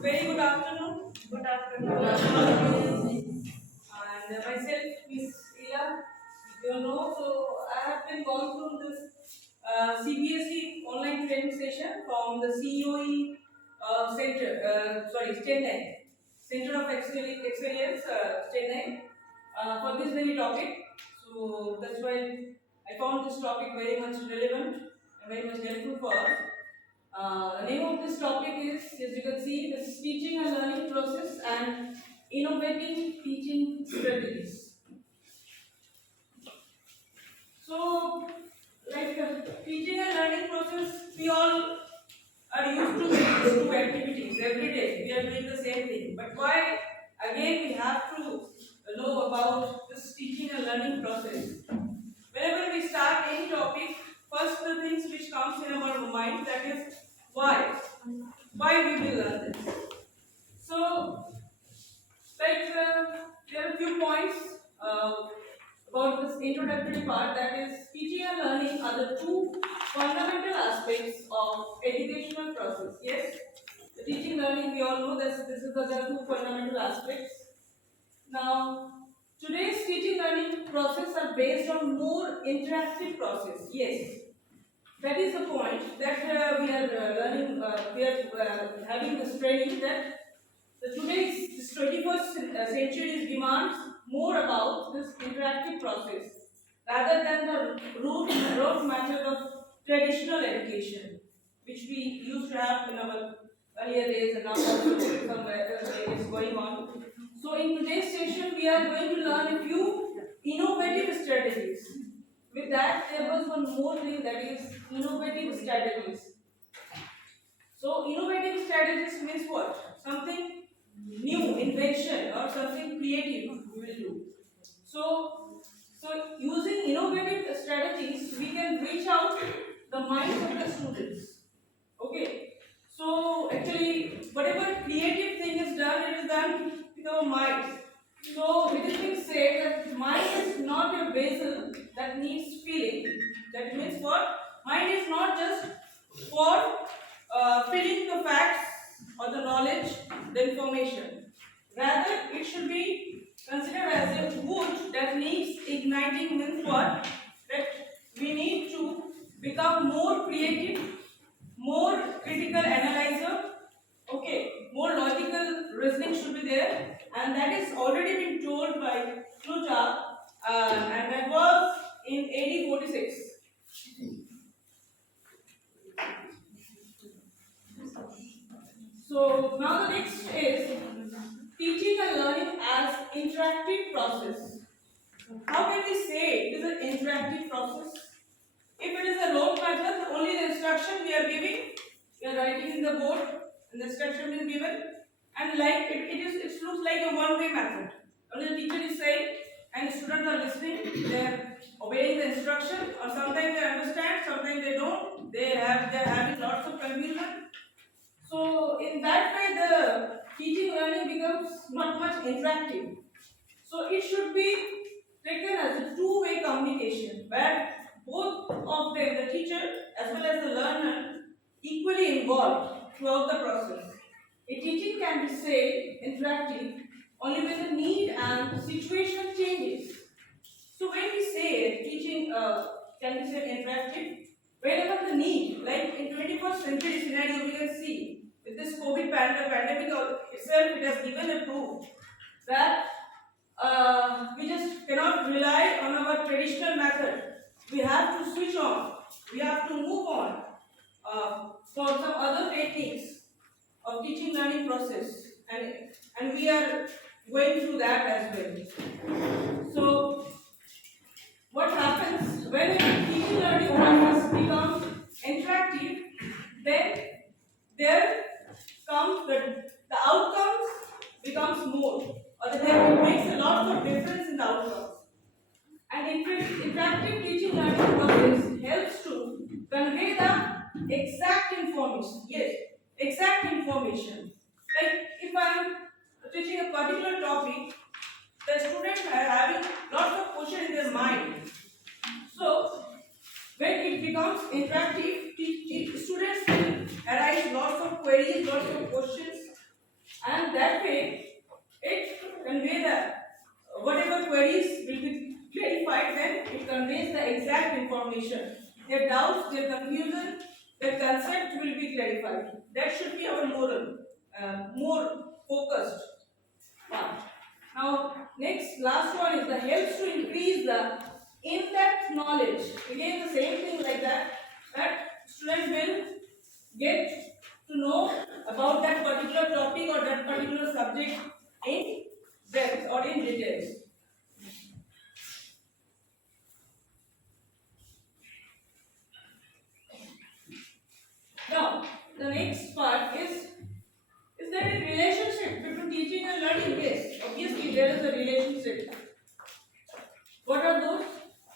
Very good afternoon. Good afternoon. And myself, Miss Ila, you know, so I have been going through this CBSE online training session from the COE Chennai, Center of Excellence, Chennai, for this very topic. So that's why I found this topic very much relevant and very much helpful for us. The name of this topic is, as you can see, this is teaching and learning process and innovating teaching strategies. So, like teaching and learning process, we all are used to these two activities every day. We are doing the same thing. But why? Again, we have to know about this teaching and learning process. Whenever we start any topic, first the things which comes in our mind, that is why. Why we will learn this. So, like there are a few points about this introductory part, that is teaching and learning are the two fundamental aspects of educational process. Yes, the teaching learning, we all know this is the two fundamental aspects. Now, today's teaching learning process are based on more interactive process. Yes, that is the point that we are learning. We are having this training that today's 21st century demands more about this interactive process rather than the rote method of traditional education, which we used to have in our earlier days and now also somewhere is going on. So in today's session, we are going to learn a few innovative strategies. With that, there was one more thing, that is innovative strategies. So innovative strategies means what? Something new, invention or something creative we will do. So using innovative strategies, we can reach out the minds of the students. Okay. So actually, whatever creative thing is done, it is done with our minds. So it is being said that mind is not a vessel that needs filling. That means what? Mind is not just for filling the facts or the knowledge, the information. Rather, it should be considered as a wood that needs igniting. Means what? That we need to become more creative, more critical analyzer, okay, more logical reasoning should be there, and that is already been told by Plutarch, and that was in AD 46. So now the next is teaching and learning as interactive process. How can we say it is an interactive process? If it is a rote method, only the instruction we are giving, we are writing in the board, and the instruction is given, and like it looks like a one-way method. Only the teacher is saying, and the students are listening, they are obeying the instruction, or sometimes they understand, sometimes they don't. They are having lots of confusion. So in that way, the teaching learning becomes not much interactive. So it should be taken as a two-way communication where both of them, the teacher as well as the learner, equally involved throughout the process. A teaching can be say interactive only when the need and situation changes. So when we say teaching can be said interactive, whenever the need, like in 21st century scenario, we can see with this COVID pandemic itself, it has given a proof that we just cannot rely on our traditional method. We have to switch on. We have to move on for some other techniques of teaching learning process, and we are going through that as well. So what happens when a teaching learning process becomes interactive? Then there comes the outcomes becomes more, or then it makes a lot of difference in the outcomes. And interactive teaching learning process helps to convey the exact information. Yes, exact information. Like if I am teaching a particular topic, the students are having lots of questions in their mind. So when it becomes interactive, queries will be clarified, then it conveys the exact information. Their doubts, their confusion, their concept will be clarified. That should be our moral, more focused part. Now, next, last one is the helps to increase the in-depth knowledge. Again, the same thing like that. That student will get to know about that particular topic or that particular subject in depth or in details. Now, the next part is there a relationship between teaching and learning? Yes, obviously there is a relationship. What are those?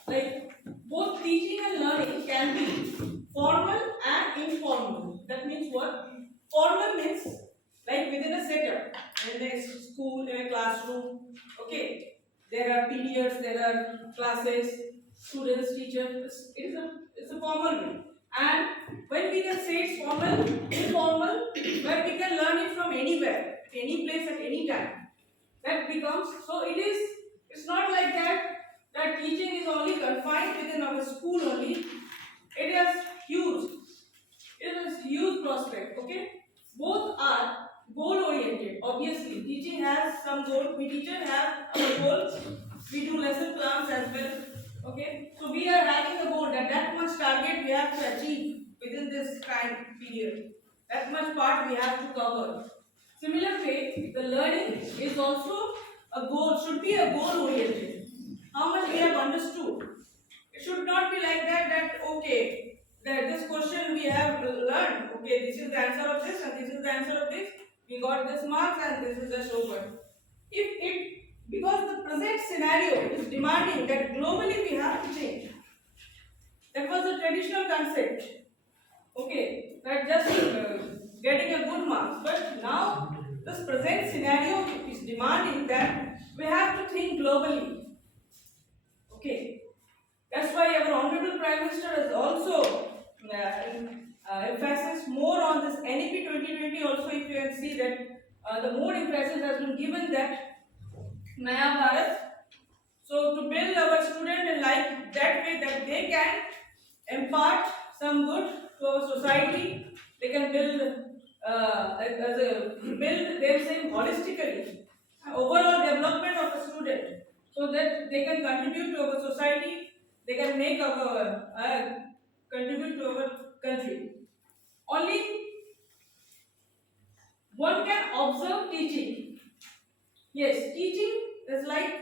Like both teaching and learning can be formal and informal. That means what? Formal means like within a setup, in a school, in a classroom. Okay, there are periods, there are classes, students, teachers. It's a formal way. And when we can say it's formal, informal, where we can learn it from anywhere, at any place, at any time. That becomes so. It's not like that teaching is only confined within our school only. It is huge. It is huge prospect. Okay, both are goal oriented. Obviously, teaching has some goal. We teacher have our goals. We do lesson plans as well. Okay, so we are having a goal that much target we have to achieve within this time period. That much part we have to cover. Similar way, the learning is also a goal, should be a goal oriented. How much we have understood. It should not be like that okay, that this question we have learned, okay, this is the answer of this and this is the answer of this, we got this marks and this is just over. If it, because the present scenario is demanding that globally we have to change. That was the traditional concept. Okay, that just getting a good marks. But now this present scenario is demanding that we have to think globally. Okay, that's why our Honorable Prime Minister has also emphasis more on this NEP 2020. Also, if you can see that the more emphasis has been given that Naya Bharat. So to build our student in life that way that they can impart some good to our society, they can build build themselves holistically, overall development of a student, so that they can contribute to our society, they can make our contribute to our country. Only one can observe teaching. Yes, teaching is like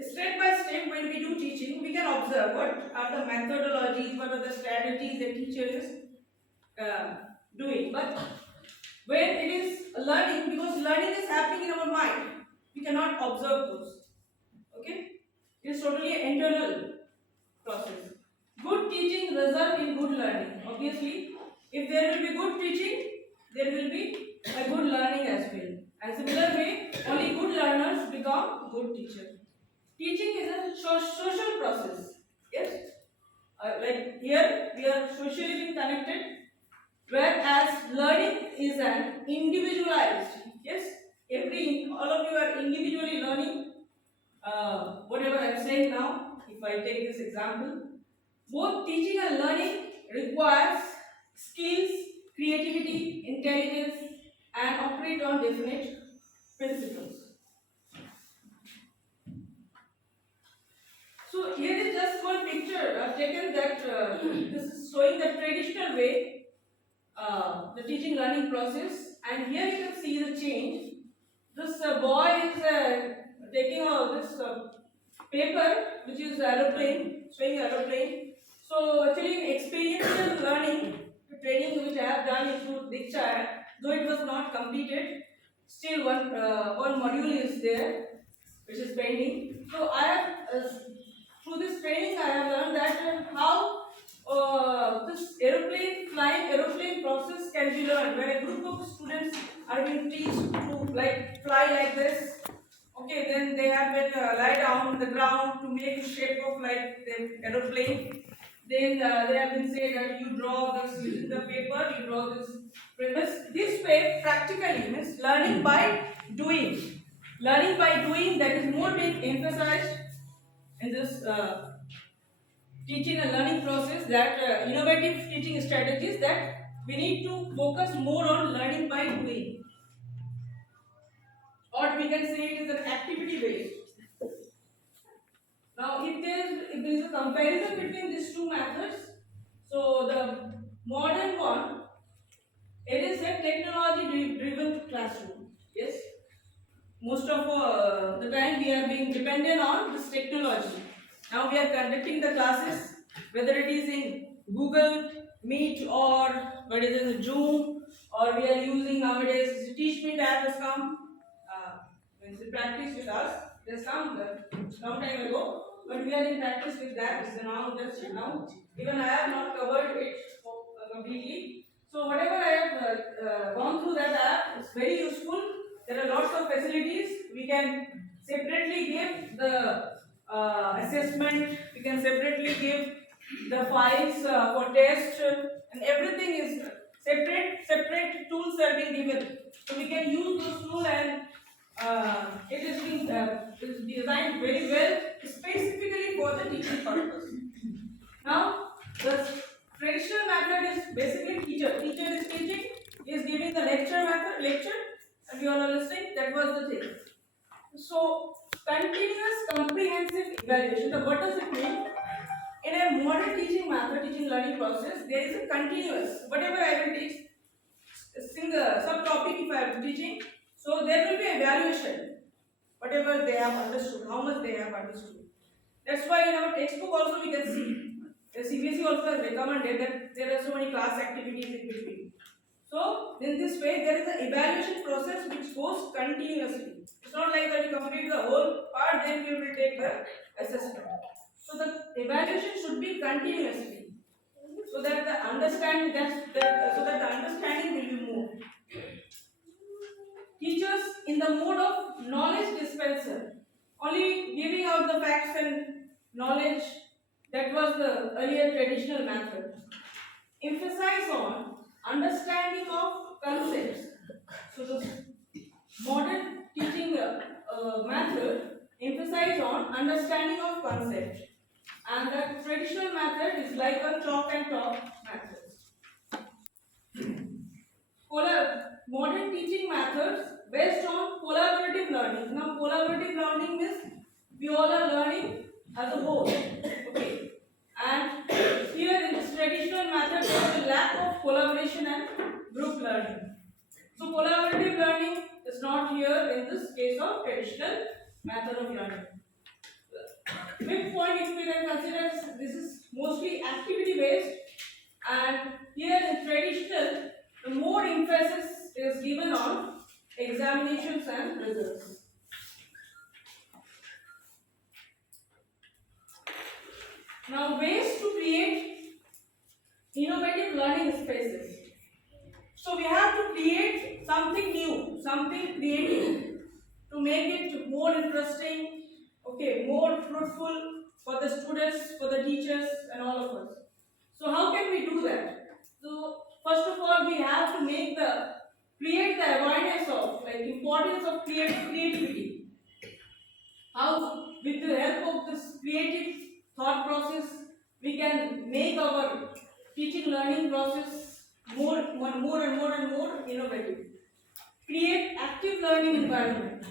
step by step. When we do teaching, we can observe what are the methodologies, what are the strategies the teacher is doing. But when it is learning, because learning is happening in our mind, we cannot observe those. Okay, it is totally an internal process. Good teaching result in good learning. Obviously, if there will be good teaching, there will be a good learning as well. And similar way, only good learners become good teachers. Teaching is a social process. Yes, like here we are socially being connected, whereas learning is an individualized. Yes, all of you are individually learning. Whatever I am saying now, if I take this example, both teaching and learning requires skills, creativity, intelligence, and operate on definite principles. So here is just one picture I've taken that this is showing the traditional way, the teaching learning process, and here you can see the change. This boy is taking this paper, which is aeroplane, showing aeroplane. So actually in experiential learning, the training which I have done through Diksha, though it was not completed, still one module is there, which is pending. So I have through this training I have learned that how this flying aeroplane process can be learned when a group of students are being taught to like fly like this. Okay, then they have been lie down on the ground to make the shape of like the aeroplane. Then they have been said that you draw this using the paper, you draw this premise. This way practically means learning by doing. learning by doing, that is more being emphasized in this teaching and learning process, that innovative teaching strategies, that we need to focus more on learning by doing, or we can say it is an activity based. Now, if there is a comparison between these two methods, so the modern one, it is a technology driven classroom. Yes, most of the time we are being dependent on this technology. Now we are conducting the classes, whether it is in Google Meet or what is in Zoom, or we are using nowadays Teach Me app has come. Means the practice with us. There's some time ago, but we are in practice with that. It's now just now. Even I have not covered it completely. So whatever I have gone through that app, it's very useful. There are lots of facilities. We can separately give the assessment. We can separately give the files for test, and everything is separate tools are being given. So we can use those tools, and it is being is designed very well specifically for the teaching purpose. Now, the traditional method is basically teacher. Teacher is teaching, is giving the lecture, and you all are listening. That was the thing. So, continuous comprehensive evaluation. The what does it mean? In a modern teaching method, teaching learning process, there is a continuous. Whatever I will teach, single subtopic if I am teaching, so there will be evaluation. Whatever they have understood, how much they have understood. That's why in our textbook also we can see. The CBSE also has recommended that there are so many class activities in between. So in this way, there is an evaluation process which goes continuously. It's not like that you complete the whole part, then you will take the assessment. So the evaluation should be continuously, so that the understanding so that the understanding will be moved. Teachers in the mode of knowledge dispenser, only giving out the facts and knowledge. That was the earlier traditional method. Emphasize on understanding of concepts. So the modern teaching method emphasize on understanding of concepts, and the traditional method is like a chalk and talk method. Modern teaching methods based on collaborative learning. Now, collaborative learning means we all are learning as a whole. Okay. And here in this traditional method, there is a lack of collaboration and group learning. So, collaborative learning is not here in this case of traditional method of learning. Fifth point, if we can consider, this is mostly activity based, and here in traditional, the more emphasis is given on examinations and results. Now, ways to create innovative learning spaces. So, we have to create something new, something creative to make it more interesting, okay, more fruitful for the students, for the teachers, and all of us. So, how can we do that? So, first of all, we have to create the awareness of like importance of creativity. How, with the help of this creative thought process, we can make our teaching learning process more and more innovative. Create active learning environment.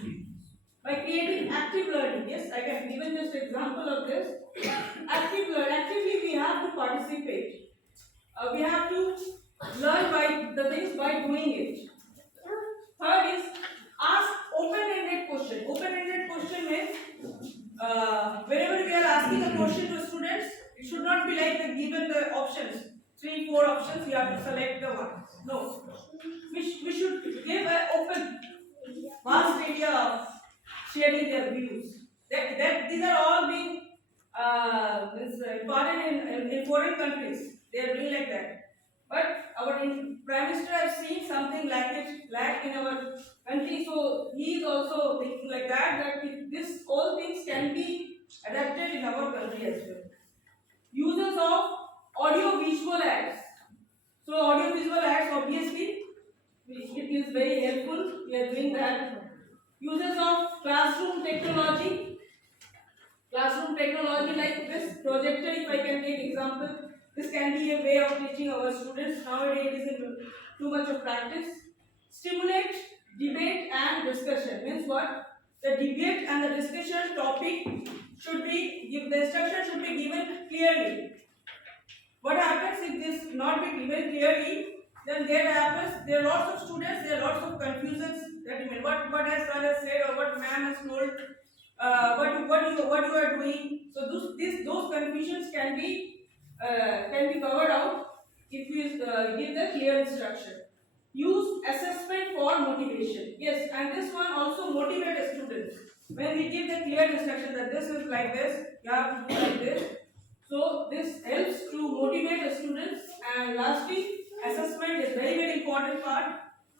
By creating active learning, yes, I can give just example of this. Actively we have to participate. We have to learn by the things by doing it. Third is ask open-ended question. Open-ended question means whenever we are asking a question to students, it should not be like given the options, 3-4 options, you have to select the one. No, we should give an open, vast area of sharing their views. That these are all being important in foreign countries. They are doing like that. But our Prime Minister has seen something like it lack in our country, so he is also thinking like that. That this all things can be adapted in our country as well. Uses of audio visual ads. So audio visual ads obviously it is very helpful. We are doing that. Uses of classroom technology. Classroom technology like this projector, if I can take example, this can be a way of teaching our students. Nowadays it isn't too much of practice. Stimulate debate and discussion. Means what? The debate and the discussion topic should be, the instruction should be given clearly. What happens if this not be given clearly, then there are lots of students, there are lots of confusions that mean what has sir has said or what ma'am has told, what you are doing. So those confusions can be covered out if you give the clear instruction. Use assessment for motivation. Yes, and this one also motivate the students. When we give the clear instruction that this is like this, you have to do like this. So this helps to motivate the students. And lastly, assessment is very important part.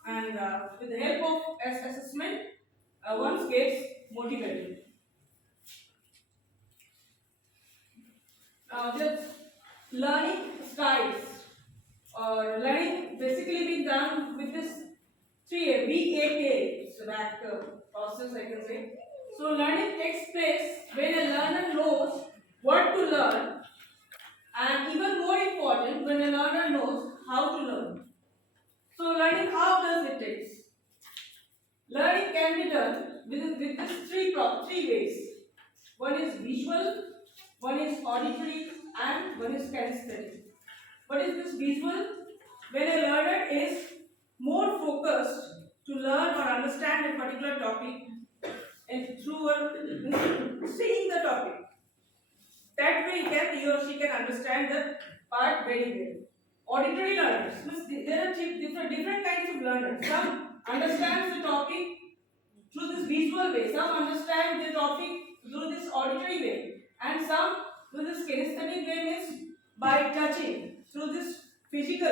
And with the help of assessment, one gets motivated. The learning styles or learning basically being done with this 3A, VAK, so that process I can say. So learning takes place when a learner knows what to learn, and even more important, when a learner knows how to learn. So learning, how does it take? Learning can be done with these three ways. One is visual, one is auditory, and one is kinesthetic. What is this visual? When a learner is more focused to learn or understand a particular topic and through seeing the topic, that way he or she can understand the part very well. Auditory learners, there are different kinds of learners. Some understands the topic through this visual way, some understand the topic through this auditory way, and some through this kinesthetic way, means by touching, through this physical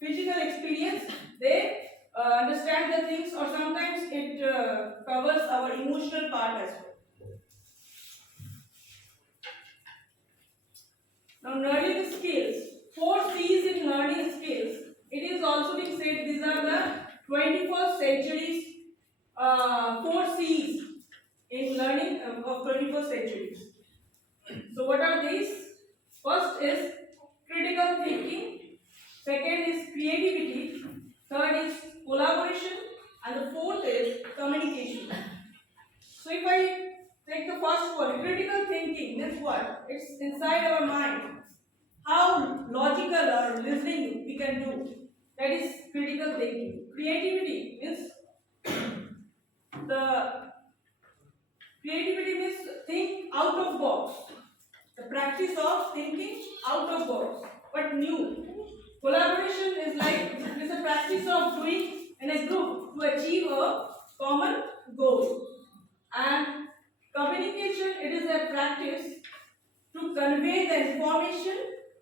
experience. They understand the things, or sometimes it covers our emotional part as well. Now, learning skills, 4 C's in learning skills. It is also being said these are the 21st century's 4 C's in learning of 21st centuries. So what are these? First is critical thinking, second is creativity, third is collaboration, and the fourth is communication. So if I take the first one, critical thinking, means what? It's inside our mind. How logical or listening we can do. That is critical thinking. Creativity means think out of box. The practice of thinking out of box, but new. Collaboration is a practice of doing in a group to achieve a common goal. And communication, it is a practice to convey the information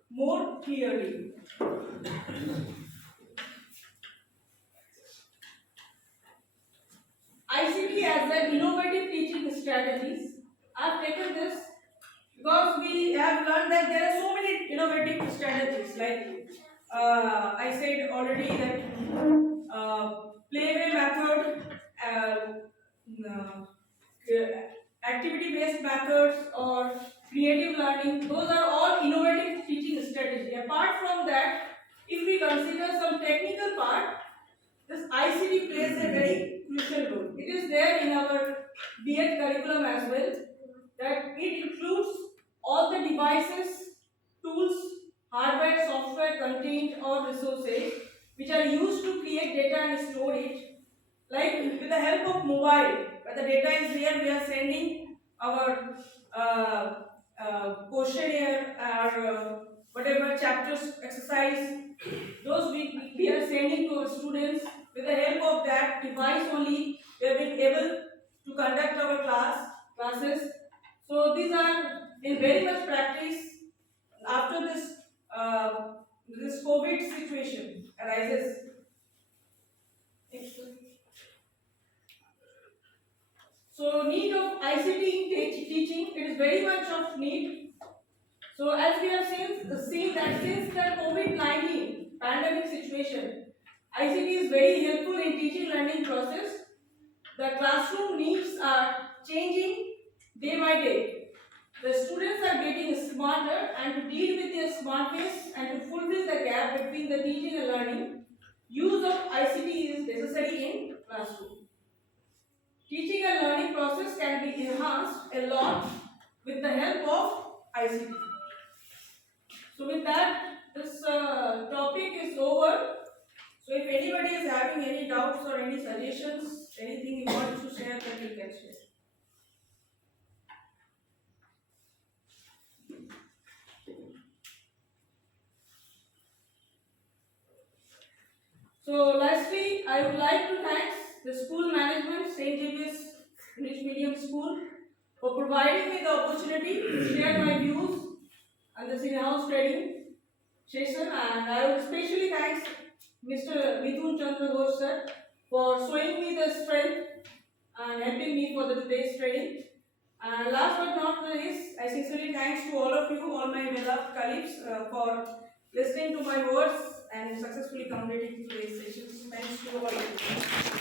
more clearly. ICT as an innovative teaching strategies. I have taken this because we have learned that there are so many innovative strategies. Like I said already that playway method, activity-based methods, or creative learning, those are all innovative teaching strategies. Apart from that, if we consider some technical part, this ICT plays a very crucial role. It is there in our B.Ed curriculum as well, that it includes all the devices, tools, hardware, software, content or resources which are used to create data and store it. Like with the help of mobile, where the data is there, we are sending our questionnaire or whatever chapters, exercise, those we are sending to our students. With the help of that device only, we have been able to conduct our classes. So these are in very much practice after this COVID situation arises. So need of ICT in teaching, it is very much of need. So as we have seen that since the COVID-19 pandemic situation, ICT is very helpful in teaching learning process. the classroom needs are changing day by day. The students are getting smarter, and to deal with their smartness and to fulfill the gap between the teaching and learning, use of ICT is necessary in classroom. Teaching and learning process can be enhanced a lot with the help of ICT. So with that, this topic is over. So if anybody is having any doubts or any suggestions, anything you want to share, then you can share. So lastly, I would like to thank the school management, St. Xavier's English Medium School, for providing me the opportunity to share my views on this in-house training session, and I would especially thank Mr. Mithun Chandra Ghosh sir for showing me the strength and helping me for the today's training. And last but not least, I sincerely thanks to all of you, all my beloved colleagues, for listening to my words and successfully completing today's sessions. Thanks to all of you.